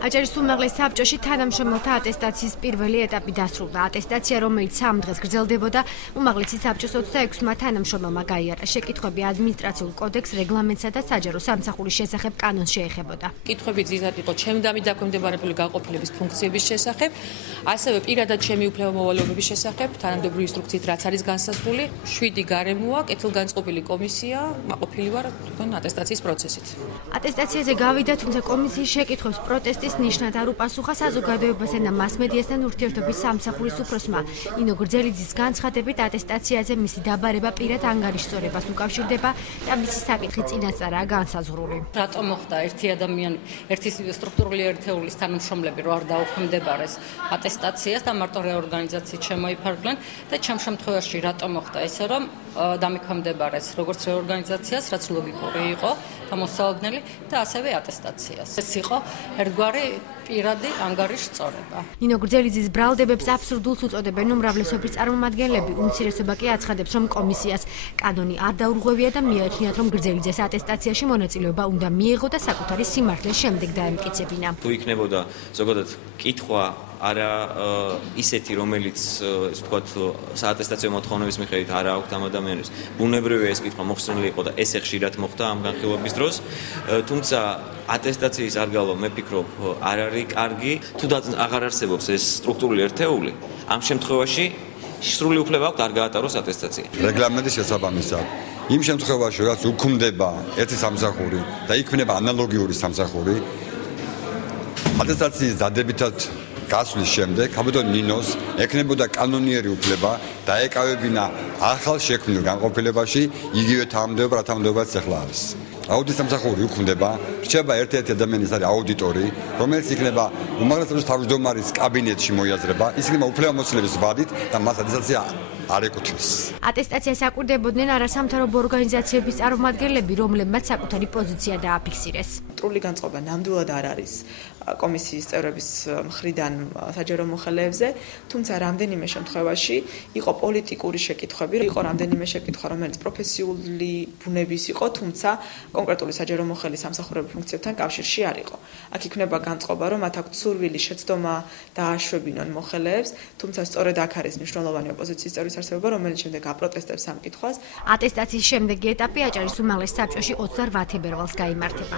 აჭარის უმაღლეს საბჭოში თანამშრომელთა ატესტაციის პირველი ეტაპი დასრულდა. ატესტაცია, რომელიც 3 დღეს გრძელდებოდა, უმაღლესი საბჭოს 26-მა თანამშრომელმა გაიარა. შეკითხვები ადმინისტრაციულ კოდექსს, რეგლამენტსა და საჯარო სამსახურის შესახებ კანონს შეეხებოდა. კითხვები ძირითადად იყო ჩემდამი დაქვემდებარებული განყოფილების ფუნქციების შესახებ, ასევე პირადად ჩემი უფლებამოვალეობების შესახებ, თანამდებობრივი ინსტრუქციით რაც არის განსაზღვრული, 7 გარემოა, კეთილგანწყობილი კომისია, მაყოფილი ვარ თვითონ ატესტაციის პროცესით. ატესტაციაზე გავიდა, თუმცა კომისიის შეკითხვებს პროტესტის ნიშნად არ უპასუხა საზოგადოებასთან და მასმედიასთან ურთიერთობის სამსახურის უფროსმა. ინო გრძელიძის განცხადებით ატესტაციაზე მისი დაბარება პირად ანგარიშსწორებას უკავშირდება და მისი საკითხი წინასწარაა განსაზღვრული. რატომ მოხდა ერთი ადამიანი, ერთი სტრუქტურული ერთეულის თანამშრომლები რო არ დაუხმდებარეს ატესტაციას და მარტო რეორგანიზაციით შემოიფარგლენ და ჩემ შემთხვევაში რატომ მოხდა ესე რომ დამიქვემდებარეს როგორც რეორგანიზაციას, რაც ლოგიკური იყო, გამოსავალდნელი და ასევე ატესტაციას. ეს იყო ერთგვარი პირადი ანგარიშსწორება. ნინო გრძელიძის ბრალდებებს აბსურდულს უწოდებენ უმრავლესობის წარმომადგენლები. უმცირესობა კი აცხადებს, რომ კომისიას კანონი არ დაურღვევია და მიაჩნიათ, რომ გრძელიძეს ატესტაციაში მონაწილეობა უნდა მიეღო და საკუთარი სიმართლის შემდეგ დაემტკიცებინა. თუ იქნებოდა ზოგადად კითხვა არა ისეთი, რომელიც ესე ვთქვათ, საატესტაციო მოთხოვნების მიხედვით არა აქვს ამ ადამიანებს. ბუნებრივია ეს კითხვა მოხსნილი იყო და ესე ხშირად მოხდა ამ განხილვების დროს. თუმცა ატესტაციის არ გალო მე ფიქრობ არ არის კარგი, თუ აღარ არსებობს ეს სტრუქტურული ერთეული, ამ შემთხვევაში სრული უფლება აქვს არ გაატაროს ატესტაცია. რეგლამენტის შესაბამისად იმ შემთხვევაში, რაც უქმდება ერთი სამსახური და იქმნება ანალოგიური სამსახური, ატესტაციის დადებითად გასვლის შემდეგ კაპიტან ნინოს ეკნებოდა კანონიერი უფლება დაეკავებინა ახალ შექმნილ განყოფილებაში იგივე თანამდებობა, რა თანამდებობაც ახლა არის. აუდიტ სამსახური უქმდება, რჩება ერთ-ერთი ადამიანის არის აუდიტორი, რომელიც იქნება უმაღლეს საბჭოს თავმჯდომარის კაბინეტში მოიაზრება, ის იქნება უფლებამოსილების ვადით და მას ატესტაცია არ ეკუთვნის. ატესტაციას აკვირდებოდნენ არასამთავრობო ორგანიზაციების წარმომადგენლები, რომლებმაც საკუთარი პოზიცია დააფიქსირეს. სრული განწყობა ნამდვილად არ არის კომისიის წევრების მხრიდან საჯარო მოხელეებზე, თუმცა რამდენიმე შემთხვევაში იყო პოლიტიკური შეკითხვები, იყო რამდენიმე შეკითხვა, რომელიც პროფესიული ბუნების იყო, თუმცა კონკრეტული საჯარო მოხელის სამსახურების ფუნქციებთან კავშირში არ იყო. აქ იქნება განწყობა, რომ მათ აქვთ სურვილი შეცდომა დააშვებინონ მოხელეებს, თუმცა სწორედ აქ არის მნიშვნელოვანი ოპოზიციის წევრის არსებობა, რომელიც შემდეგ აპროტესტებს ამ კითხვას. ატესტაციის შემდეგი ეტაპი აჭარის უმაღლეს საბჭოში 28 თებერვალს გაიმართება.